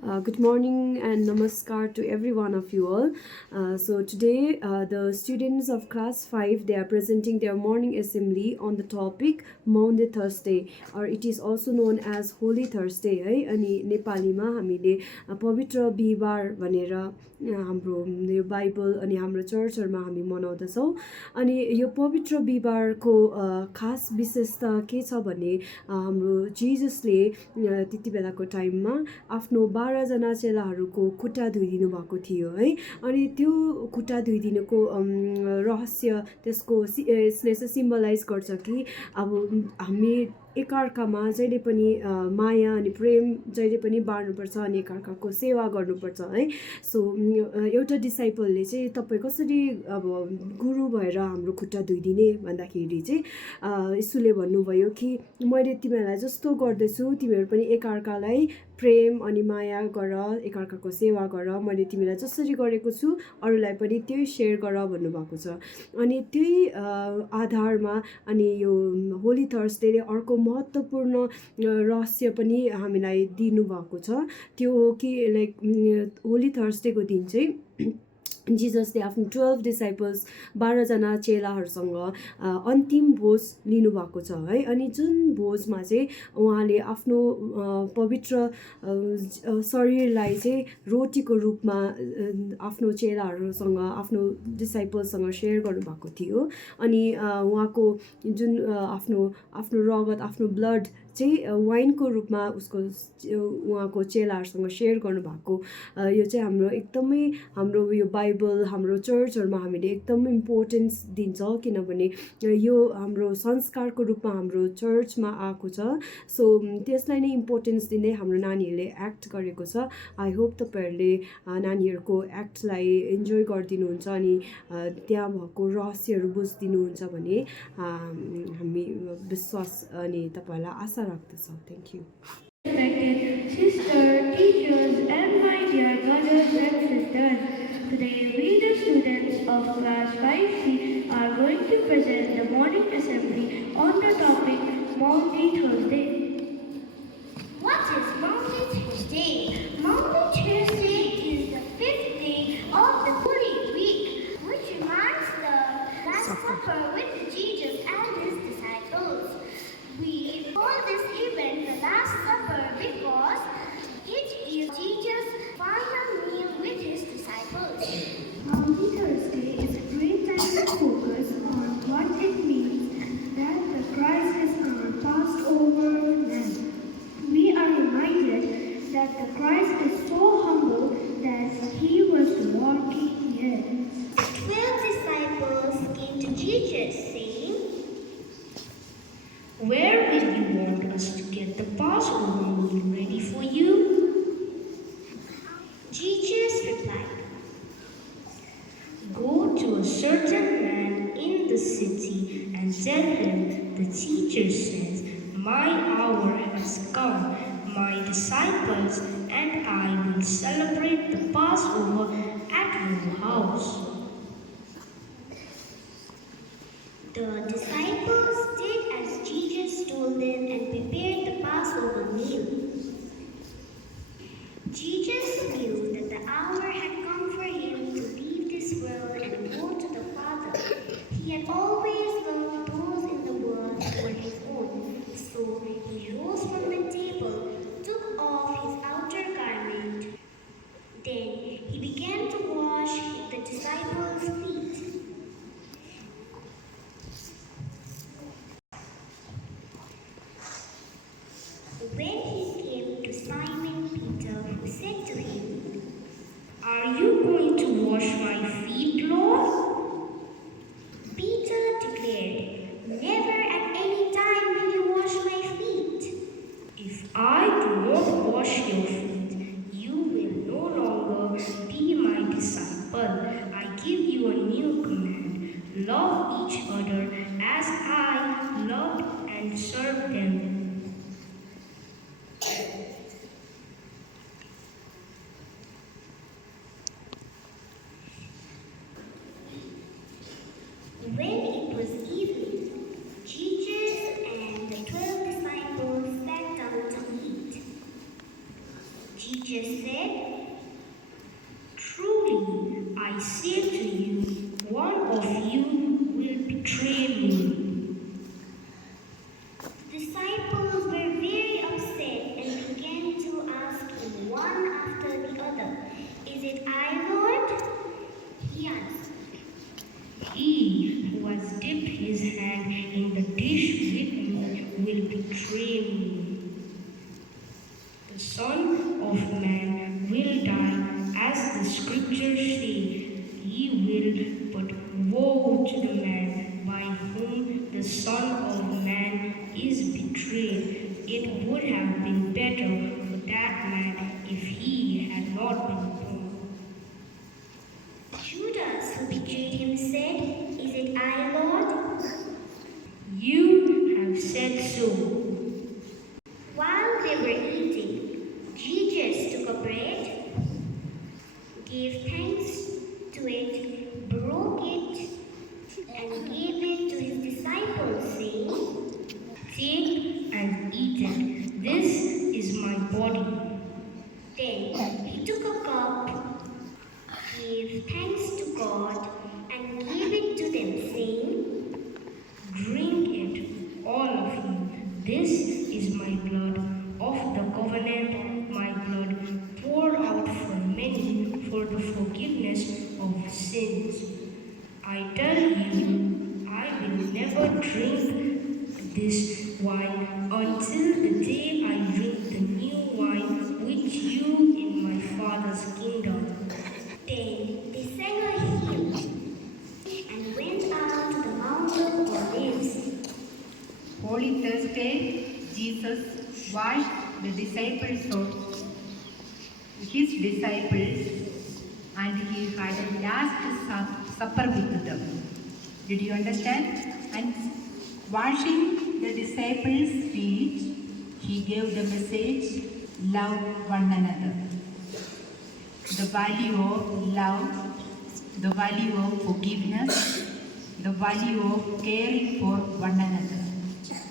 Good morning and namaskar to every one of you all. So today the students of class 5 they are presenting their morning assembly on the topic Maundy Thursday, or it is also known as Holy Thursday है अनि नेपालीमा हामीले पवित्र बिहीबार भनेर हाम्रो यो Bible अनि हाम्रो चर्चहरुमा हामी मनाउँदछौँ। अनि यो पवित्र बिहीबारको खास विशेषता के छ भने हाम्रो जिजसले त्यति बेलाको टाइममा आफ्नो 12 जना चेलाहरूको खुट्टा धोइदिनु भएको थियो है। अनि त्यो खुट्टा धोइदिनुको रहस्य त्यसको यसले चाहिँ सिम्बलाइज गर्छ कि अब हामी एकअर्कामा जहिले पनि माया अनि प्रेम जहिले पनि बाँड्नुपर्छ अनि एकअर्काको सेवा गर्नुपर्छ है। सो एउटा डिसाइपलले चाहिँ तपाईँ कसरी अब गुरु भएर हाम्रो खुट्टा धोइदिने भन्दाखेरि चाहिँ यीशुले भन्नुभयो कि मैले तिमीहरूलाई जस्तो गर्दैछु तिमीहरू पनि एकअर्कालाई प्रेम अनि माया गर, एकअर्काको सेवा गर, मैले तिमीलाई जसरी गरेको छु अरूलाई पनि त्यही सेयर गर भन्नुभएको छ। अनि त्यही आधारमा अनि यो होली थर्सडेले अर्को महत्त्वपूर्ण रहस्य पनि हामीलाई दिनुभएको छ। त्यो हो कि लाइक होली थर्सडेको दिन चाहिँ जिजसले आफ्नो 12 डिसाइपल्स 12 जना चेलाहरूसँग अन्तिम भोज लिनुभएको छ है। अनि जुन भोजमा चाहिँ उहाँले आफ्नो पवित्र शरीरलाई चाहिँ रोटीको रूपमा आफ्नो चेलाहरूसँग आफ्नो डिसाइपल्ससँग सेयर गर्नुभएको थियो। अनि उहाँको जुन आफ्नो रगत आफ्नो ब्लड चाहिँ वाइनको रूपमा उहाँको चेलाहरूसँग सेयर गर्नुभएको यो चाहिँ हाम्रो एकदमै हाम्रो यो बाइबल हाम्रो चर्चहरुमा हामीले एकदमै इम्पोर्टेन्स दिन्छ, किनभने यो हाम्रो संस्कारको रूपमा हाम्रो चर्चमा आएको छ। सो त्यसलाई नै इम्पोर्टेन्स दिँदै हाम्रो नानीहरूले एक्ट गरेको छ। आई होप तपाईहरूले नानीहरूको एक्टलाई इन्जोय गरिदिनुहुन्छ अनि त्यहाँ भएको रहस्यहरू बुझिदिनुहुन्छ भने हामी विश्वास अनि तपाईँहरूलाई आशा राख्दछौँ। Thank you. Respected sister, teachers, and my dear brothers and sisters, today we, the students of class 5C, are going to present the morning assembly on the topic Maundy Thursday. What is Maundy Thursday? Maundy Thursday is the 5th day of the Holy Week, which reminds the Last Supper with Jesus and his disciples. We call this event the Last Supper because it is Jesus' final meal with his disciples. Maundy Thursday is a great time to focus on what it means that the Christ has gone past over man. We are reminded that the Christ is so humble that he was walking here. 12 disciples came to Jesus saying, "Where will you want us to get the Passover meal ready for you?" Jesus replied, "Go to a certain man in the city and tell him, the teacher says, my hour has come. My disciples and I will celebrate the Passover at your house." The disciples did as Jesus told them and prepared the Passover meal. Jesus knew that the hour had come for him to leave this world and go to the Father. He had always loved those in the world who were his own. So he rose from the table, took off his outer garment. Then he began to wash the disciples' feet. Jesus said, Truly, I say to you, one of you will betray me. the disciples were very upset and began to ask him one after the other, "Is it I, Lord?" He answered, He who has dipped his hand in the dish with me will betray me. The Son of Man will die, as the scriptures say, he will, but woe to the man by whom the Son of Man is betrayed. It would have been better for that man if he had not been born. Judas, who betrayed him, said, "Is it I, Lord?" You have said so. While they were eating, Jesus took a bread, gave thanks to it, broke it, and gave it to his disciples, saying, Take and eat it. This is my body. Then he took a cup, gave thanks to God, and gave it to them, saying, Drink it, all of you. This is my blood of the covenant, my blood poured out for many for the forgiveness of sins. I tell you, I will never drink this wine until the day I drink the new wine with you in my Father's kingdom. Then they sang a hymn and went out to the Mount of Olives. Holy Thursday, Jesus washed the disciples of his disciples and he had a last supper with them. Did you understand? And washing the disciples' feet, he gave the message, love one another. The value of love, the value of forgiveness, the value of caring for one another.